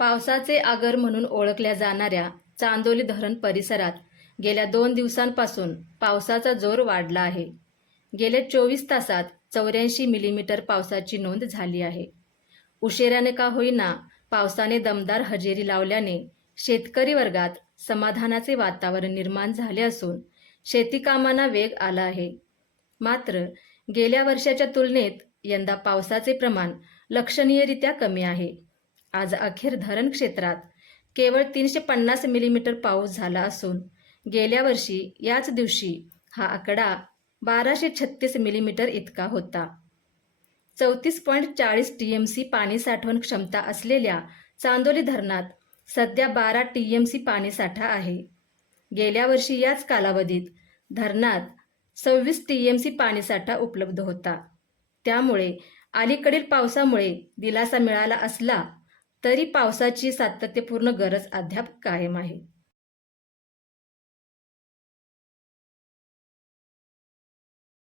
पावसाचे आगर म्हणून ओळखल्या जाणाऱ्या चांदोली धरण परिसरात गेल्या 2 दिवसांपासून पावसाचा जोर वाढला आहे. गेल्या 24 तासात 84 मिलीमीटर पावसाची नोंद झाली आहे. उशिराने का होईना पावसाने दमदार हजेरी लावल्याने शेतकरी वर्गात समाधानाचे वातावरण निर्माण झाले असून शेती कामांना वेग आला आहे. मात्र गेल्या वर्षाच्या तुलनेत यंदा पावसाचे प्रमाण लक्षणीयरित्या कमी आहे. आज अखेर धरण क्षेत्रात केवळ 350 मिलीमीटर पाऊस झाला असून गेल्या वर्षी याच दिवशी हा आकडा 1236 मिलीमीटर इतका होता. 34.40 टीएमसी पाणी साठवण क्षमता असलेल्या चांदोली धरणात सध्या 12 टीएमसी पाणीसाठा आहे. गेल्या वर्षी याच कालावधीत धरणात 26 टीएमसी पाणीसाठा उपलब्ध होता. त्यामुळे अलीकडील पावसामुळे दिलासा मिळाला असला तरी पावसाची सातत्यपूर्ण गरज अद्याप कायम आहे.